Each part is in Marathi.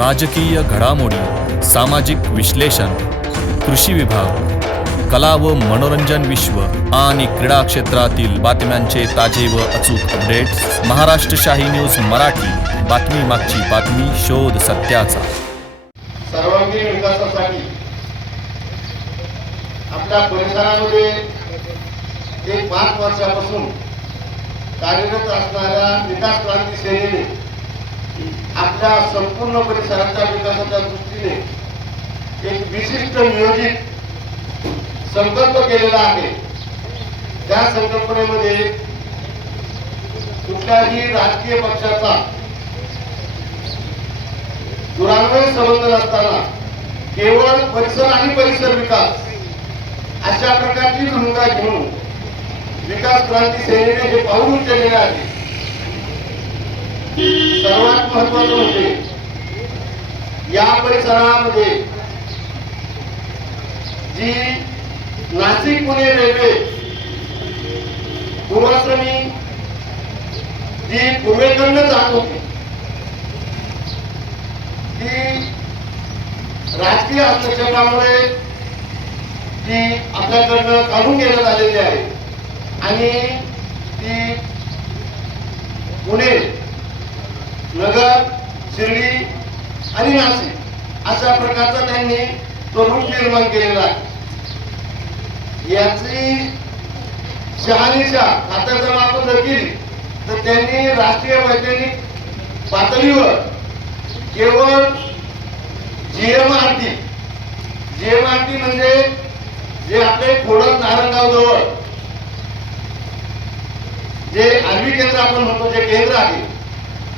राजकीय घडामोडी, सामाजिक विश्लेषण, कृषी विभाग, कला व मनोरंजन विश्व आणि क्रीडा क्षेत्रातील बातम्यांचे ताजे व अचूक अपडेट्स महाराष्ट्र शाही न्यूज मराठी. बातमी मागची बातमी, शोध सत्याचा. सर्वांगीण विकासासाठी आपल्या परिसरामध्ये एक 5 वर्षापासून कार्यरत असणाऱ्या विकास क्रांती सेनेने आपल्या संपूर्ण परिसराच्या विकासाच्या दृष्टीने एक विशिष्ट नियोजित संकल्प केलेला आहे. त्या संकल्पनेमध्ये कुठल्याही राजकीय पक्षाचा दुरान्वयी संबंध नसताना केवळ परिसर आणि परिसर विकास अशा प्रकारची भूमिका घेऊन विकास क्रांती सेनेने हे पाऊल उचललेले आहे. सर्वात महत्वाचं म्हणजे या परिसरामध्ये जी नाशिक पुणे रेल्वे पूर्वाश्रमी जी पूर्वेकडनं जात होती ती राजकीय हस्तक्षेपामुळे ती आपल्याकडनं काढून घेण्यात आलेली आहे आणि ती पुणे, नगर, शिर्डी आणि नाशिक अशा प्रकारचा त्यांनी तो रूट निर्माण केलेला आहे. याची शहानिशा आता जर आपण जर केली तर त्यांनी राष्ट्रीय वैज्ञानिक पातळीवर केवळ जीएमआरटी म्हणजे जे आपले खोडक नारायणगाव जवळ जे आर्वी केंद्र आपण म्हणतो जे केंद्र आहे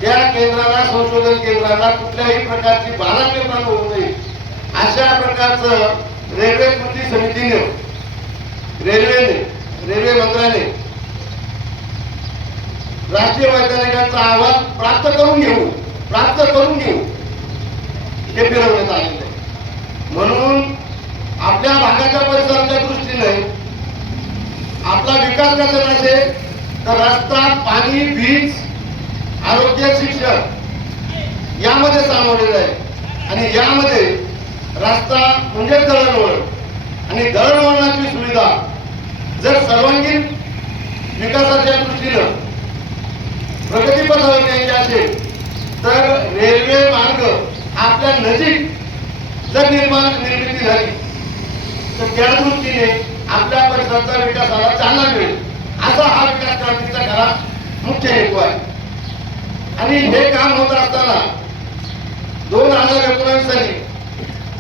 त्या केंद्राला, संशोधन केंद्राला कुठल्याही प्रकारची बाधा निर्माण होऊ नये अशा प्रकारचं रेल्वे कृती समितीने, रेल्वे मंत्र्याने राष्ट्रीय वैज्ञानिकांचा अहवाल प्राप्त करून घेऊ हे फिरवण्यात आलेलं आहे. म्हणून आपल्या भागाच्या परिसराच्या दृष्टीने आपला विकास कसा नसेल तर रस्ता, पाणी, वीज, आरोग्य, शिक्षण यामध्ये सामावलेलं आहे. आणि यामध्ये रस्ता म्हणजे दळणवळण आणि दळणवळणाची सुविधा जर सर्वांगीण विकासाच्या दृष्टीनं प्रगतीपथावर न्यायची असेल तर रेल्वे मार्ग आपल्या नजीक जर निर्मिती झाली तर त्या दृष्टीने आपल्या परिसराच्या विकासाला चालना मिळेल असा हा विकास क्रांतीचा खरा मुख्य हेतू आहे. आणि हे काम होत असताना 2019 साली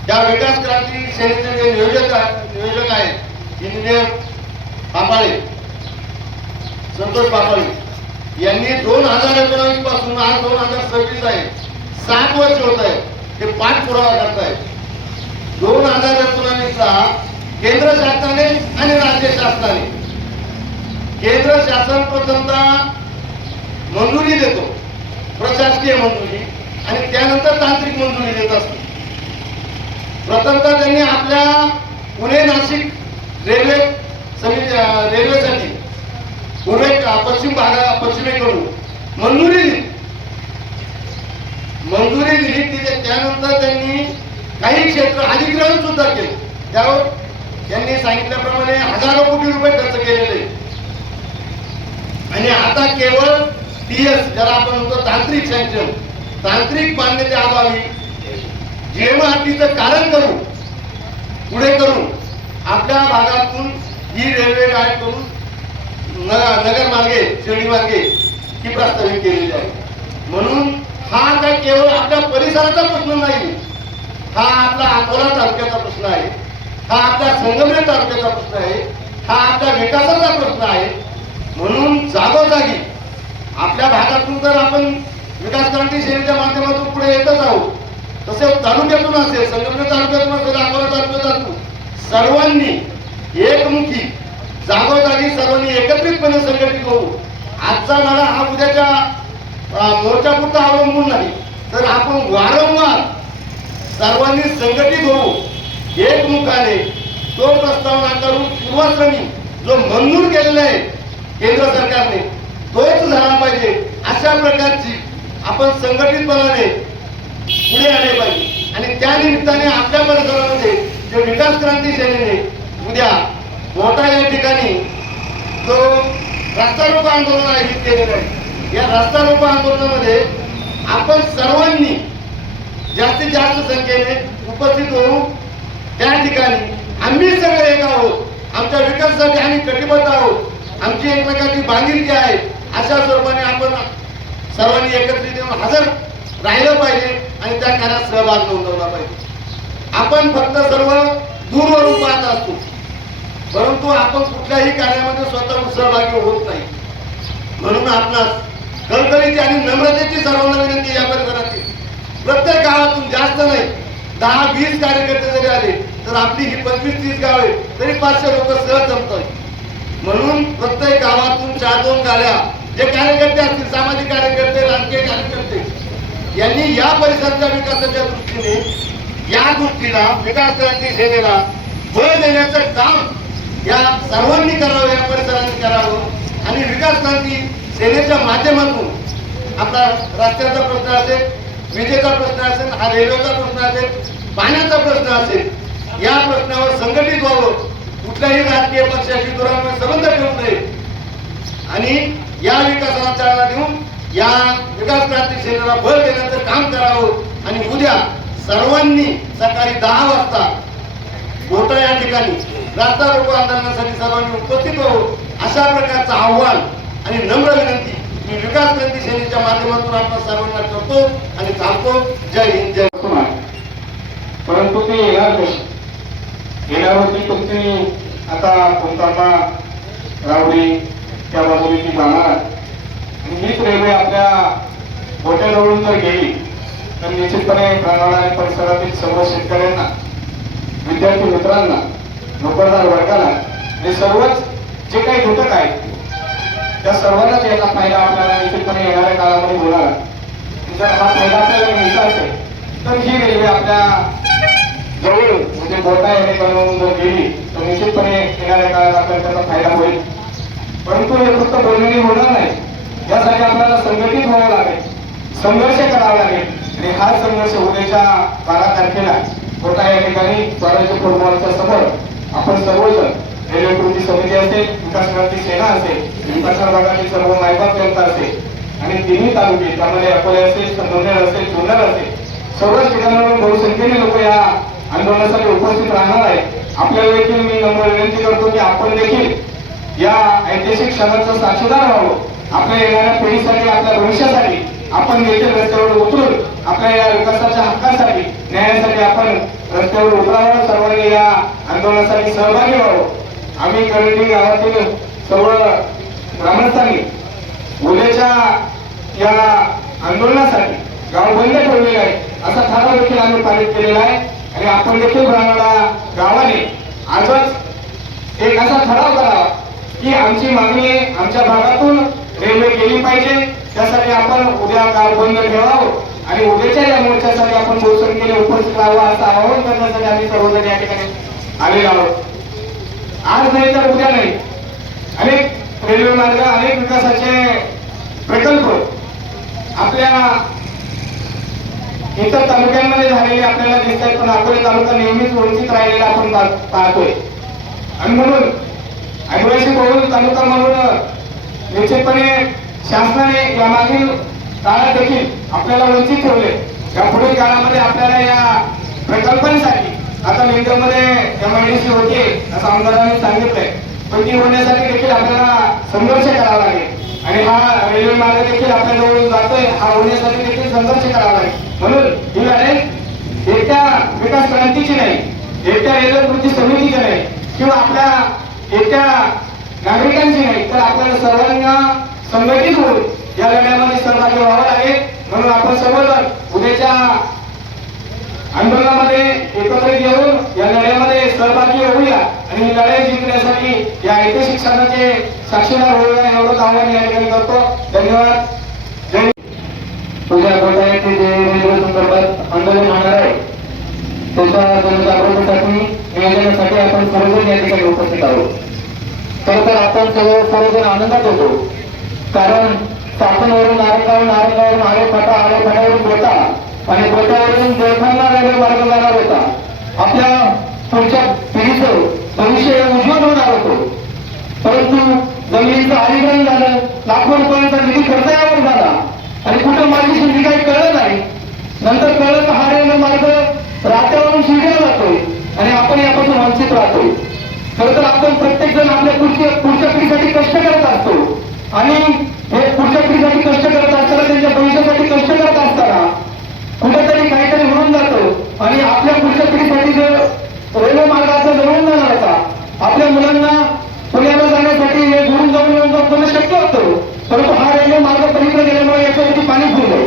या विकास क्रांती सेनेचे जे नियोजक आहेत इंजिनियर पापाळे, संतोष पापाळे यांनी 2019 पासून आज 2026 आहे, 7 वर्ष होत आहे ते पाठपुरावा करतायत. 2019 ला केंद्र शासनाने आणि राज्य शासनाने, केंद्र शासन प्रथमतः मंजुरी देतो, प्रशासकीय मंजुरी, आणि त्यानंतर तांत्रिक मंजुरी देत असतो. प्रथमतः त्यांनी आपल्या पुणे नाशिक रेल्वेसाठी पश्चिमेकडून मंजुरी दिली. त्यानंतर त्यांनी काही क्षेत्र अधिग्रहण सुद्धा केले. त्यावर त्यांनी सांगितल्याप्रमाणे हजारो कोटी रुपये खर्च केलेले. आणि आता केवळ टीएस ज्याला आपण म्हणतो तांत्रिक सँक्शन, तांत्रिक मान्यतेअभावी जीएमआरटीचं कारण पुढे करून आपल्या भागातून ही रेल्वे गाडी करून नगर मार्गे, शिर्डी मार्गे ही प्रस्तावित केलेली आहे. म्हणून हा काय केवळ आपल्या परिसराचा प्रश्न नाही, हा आपला अकोला तालुक्याचा प्रश्न आहे, हा आपल्या संगमनेर तालुक्याचा प्रश्न आहे, हा आपल्या विकासाचा प्रश्न आहे. म्हणून जागोजागी आपल्या भागातून जर आपण विकास क्रांती सेनेच्या माध्यमातून पुढे येतच आहोत, तसेच तालुक्यातून असेल, संगमनेर तालुक्यातून असेल, अकोला तालुक्यातून सर्वांनी एकमुखी जागोजागी सर्वांनी एकत्रितपणे संघटित होऊ. आजचा लढा हा उद्याच्या मोर्चापुरता अवलंबून नाही, तर आपण वारंवार सर्वांनी संघटित होऊ, एकमुखाने तो प्रस्तावना करून पूर्वाश्रमी जो मंजूर केलेला आहे केंद्र सरकारने तोच झाला पाहिजे. अशा प्रकारची आपण संघटितपणाने पुढे आले पाहिजे आणि त्या निमित्ताने आपल्या परिसरामध्ये जे विकास क्रांती सेनेने उद्या मोठा या ठिकाणी जो रस्ता रोको आंदोलन आयोजित केलेलं आहे, या रस्ता रोको आंदोलनामध्ये आपण सर्वांनी जास्तीत जास्त संख्येने उपस्थित होऊन त्या ठिकाणी आम्ही सगळे एक आहोत, आमच्या विकासासाठी आम्ही कटिबद्ध आहोत, आमची एकमेकांची बांधिलकी आहे, अशा स्वरूपाने आपण सर्वांनी एकत्रित येऊन हजर राहिलं पाहिजे आणि त्या कार्यात सहभाग नोंदवला पाहिजे. आपण फक्त सर्व दूरवरून पाहत असतो, परंतु आपण कुठल्याही कार्यामध्ये स्वतः सहभागी होत नाही. म्हणून आपणास कळकळीची आणि नम्रतेची सर्वांना विनंती, या परिसरातील प्रत्येक गावातून जास्त नाही 10-20 कार्यकर्ते जरी आले तर आपली ही 25-30 गावे तरी 500 लोक सहज जमतात. म्हणून प्रत्येक गावातून 4-2 गाड्या, जे कार्यकर्ते असतील, सामाजिक कार्यकर्ते, राजकीय कार्यकर्ते, यांनी या परिसराच्या विकासाच्या दृष्टीने या गोष्टीला, विकास क्रांती सेनेला बळ देण्याचं काम या सर्वांनी करावं, या परिसरांनी करावं आणि विकास क्रांती सेनेच्या माध्यमातून आपला रस्त्याचा प्रश्न असेल, विजेचा प्रश्न असेल, हा रेल्वेचा प्रश्न असेल, पाण्याचा प्रश्न असेल, या प्रश्नावर संघटित व्हावं. कुठल्याही राजकीय पक्षाशी दुरान्वय संबंध ठेवू नये आणि या विकासाला चालना देऊन या विकास क्रांती सेनेला बळ देण्याचं काम करावं आणि उद्या सर्वांनी सकाळी 10 वाजता मोठा या ठिकाणी रस्ता रोको आंदोलनासाठी सर्वांनी उपस्थित व्हावं, अशा प्रकारचं आव्हान आणि नम्र विनंती मी विकास क्रांती सेनेच्या माध्यमातून आपण सर्वांना करतो आणि थांबतो. जय हिंद, जय महाराष्ट्र. परंतु ते येणार कशी? येण्यावरती तुमची आता कोणता रावडी त्या बाजूने ती जाणार आणि हीच रेल्वे आपल्या गोट्याजवळून जर गेली तर निश्चितपणे प्राणवाडा आणि परिसरातील सर्व शेतकऱ्यांना, विद्यार्थी मित्रांना, नोकरदार वर्गाला हे सर्वच जे काही घटक आहेत त्या सर्वांनाच याचा फायदा आपल्याला निश्चितपणे येणाऱ्या काळामध्ये होणार. जर हा फायदा आपल्याला घ्यायचा असेल तर ही रेल्वे आपल्या जवळ म्हणजे मोठा याने बनवून जर गेली तर निश्चितपणे येणाऱ्या काळात आपल्याला त्याचा फायदा होईल. परंतु हे फक्त बोलण्याने होणार नाही, यासाठी आपल्याला संघटित व्हावं लागेल, संघर्ष करावा लागेल आणि हा संघर्ष उद्याच्या 12 तारखेला मोठा या ठिकाणी स्वराज्य फुटबॉलच्या समोर आपण सर्वजण, रेल्वे कृती समिती असेल, विकास क्रांती सेना असेल, विकास भागातील सर्व मायबाप जनता असेल आणि तिन्ही तालुके, त्यामध्ये अकोले असेल, संगमनेर असेल, जुन्नर असेल, सर्वच ठिकाणावरून बहुसंख्येने लोक या आंदोलनासाठी उपस्थित राहणार आहेत. आपल्याला देखील मी नम्र विनंती करतो की आपण देखील या ऐतिहासिक क्षणाचं साक्षीदार व्हावं. आपल्या येणाऱ्या पिढीसाठी, आपल्या भविष्यासाठी आपण देखील रस्त्यावर उतरून आपल्या या विकासाच्या हक्कासाठी, न्यायासाठी आपण रस्त्यावर उतरावं. सर्वांनी या आंदोलनासाठी सहभागी व्हावं. आम्ही करंडी गावातील सर्व ग्रामस्थांनी उद्याच्या या आंदोलनासाठी गाव बंद ठेवलेलं आहे असा ठराव देखील आम्ही पारित केलेला आहे आणि आपण देखील ब्राह्मणा गावाने आजच एक असा ठराव करावा की आमची मागणी आहे, आमच्या भागातून रेल्वे गेली पाहिजे, त्यासाठी आपण उद्या गाव बंद ठेवावं आणि उद्याच्या या मोर्चासाठी आपण बहुसंख्येने उपस्थित राहावं असं आवाहन करण्यासाठी आम्ही सर्वजण या ठिकाणी आलेलो आहोत. आज नाही तर उद्या नाही, अनेक रेल्वे मार्ग, अनेक विकासाचे प्रकल्प आपल्या इतर तालुक्यांमध्ये झालेले आपल्याला दिसत आहेत, पण अकोले तालुका नेहमीच वंचित राहिलेला आपण पाहतोय. आणि म्हणून आदिवासी बहुल तालुका म्हणून निश्चितपणे शासनाने यामागील काळात देखील आपल्याला वंचित ठेवले. या पुढील काळामध्ये आपल्याला या प्रकल्पांसाठी आता लिंगमध्ये MIDC होती असं आमदारांनी सांगितलंय, पण ती होण्यासाठी देखील आपल्याला संघर्ष करावा लागेल आणि हा रेल्वे मार्ग देखील आपल्या जवळून जातोय, हा होण्यासाठी देखील संघर्ष करावा लागेल. म्हणून ही लढाई एकट्या विकास क्रांतीची नाही, एकट्या रेल्वे कृती समितीची नाही किंवा आपल्या एकट्या नागरिकांची नाही, तर आपल्याला सर्वांना संघटित होऊन या लढ्यामध्ये सहभागी व्हावं लागेल. म्हणून आपण सर्वजण उद्याच्या आंदोलनामध्ये एकत्रित येऊन या लढ्यामध्ये सहभागी होऊया आणि ही लढाई जिंकण्यासाठी या ऐतिहासिक क्षणाचे साक्षीदार होऊया एवढंच आवाहन या ठिकाणी करतो. धन्यवाद. जय. तुझ्या गटाचे जे रेल्वे संदर्भात आंदोलन होणार आहे त्याच्या जनजागृतीसाठी, नियोजनासाठी आपण सर्वजण या ठिकाणी उपस्थित आहोत. खरं तर आपण सर्वजण आनंदात होतो, कारण चाकणवरून नारंगावरून आरे फाटावरून गोटा आणि बोटावरून जयखांना रेल्वे मार्ग जाणार होता. आपल्या पुढच्या पिढीचं भविष्य उज्ज्वल होणार होतं. परंतु जमिनीचं अधिग्रहण झालं, लाखो रुपयांचा निधी खर्च यावर झाला आणि कुठं माझी शेती काही कळलं नाही. नंतर कळलं का हा रेल्वे मार्ग रात्यावरून शिर्डीला जातोय आणि आपण यापासून वंचित राहतोय. खरं तर आपण प्रत्येक जण आपल्या पुढच्या पिढीसाठी कष्ट करत असतो आणि हे पुढच्या पिढीसाठी कष्ट करत असताना त्यांच्या भविष्यासाठी कष्ट करत असताना कुठेतरी काहीतरी होऊन जातं आणि आपल्या पुढच्या पिढीसाठी जर रेल्वे मार्गाचा जवळून जाणार होता, आपल्या मुलांना पुण्याला जाण्यासाठी हे घरून जाऊन शक्य होतं. परंतु हा रेल्वे मार्ग पलीकडे गेल्यामुळे याच्यावरती पाणी फुललंय.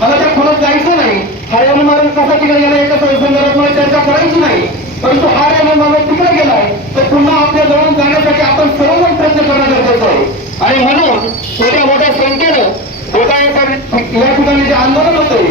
मला त्या खोलात जायचं नाही. हा रेल्वे मार्ग कसा तिकडे गेला याच्या संदर्भात मला चर्चा करायची नाही. परंतु हा रेल्वे मार्ग तिकडे गेलाय तर पुन्हा आपल्या जवळून जाण्यासाठी आपण सर्वजण प्रयत्न करणं गरजेचं आहे. आणि म्हणून छोट्या मोठ्या संख्येनं या ठिकाणी जे आंदोलन होते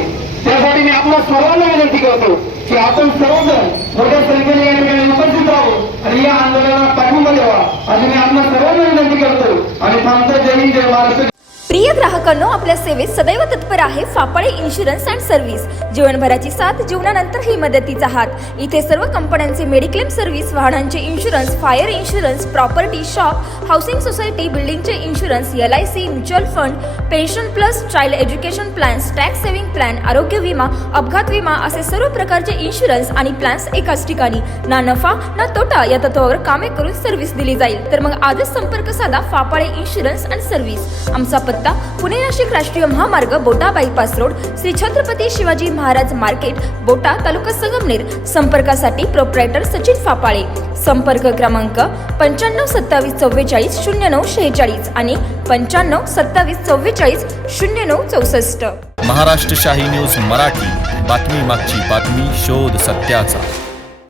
त्यासाठी मी आपल्या सर्वांना विनंती करतो की आपण सर्वजण मोठ्या संख्येने या ठिकाणी उपस्थित राहू आणि या आंदोलनाला पाठिंबा द्यावा अशी मी आपल्या सर्वांना विनंती करतो आणि थांबतो. जय हिंद, जय महाराष्ट्र. प्रिय ग्राहकांनो, आपल्या सेवेत सदैव तत्पर आहे फापाळे इन्शुरन्स अँड सर्व्हिस. जीवनभराची साथ, जीवनानंतरही मदतीचा हात. इथे सर्व कंपन्यांचे मेडिक्लेम सर्व्हिस, वाहनांचे insurance, fire insurance, property, shop, housing society, बिल्डिंगचे insurance, LIC, mutual fund, pension plus, child education plans, tax saving plan, आरोग्य विमा, अपघात विमा असे सर्व प्रकारचे इन्शुरन्स आणि प्लॅन्स एकाच ठिकाणी. ना नफा ना तोटा या तत्वावर कामे करून सर्व्हिस दिली जाईल. तर मग आजच संपर्क साधा फापाळे इन्शुरन्स अँड सर्व्हिस. आमचा पत्ता पुणे नाशिक राष्ट्रीय महामार्ग, बोटा bypass road, Shri Chhatrapati Shivaji Maharaj market, बोटा, तालुका संगमनेर. संपर्कासाठी प्रोप्रायटर सचिन फापाळे. संपर्क क्रमांक 95 27 44 09 46 आणि 95 27 44 09 64. महाराष्ट्र शाही न्यूज मराठी, बातमी मागची बातमी, शोध सत्याचा.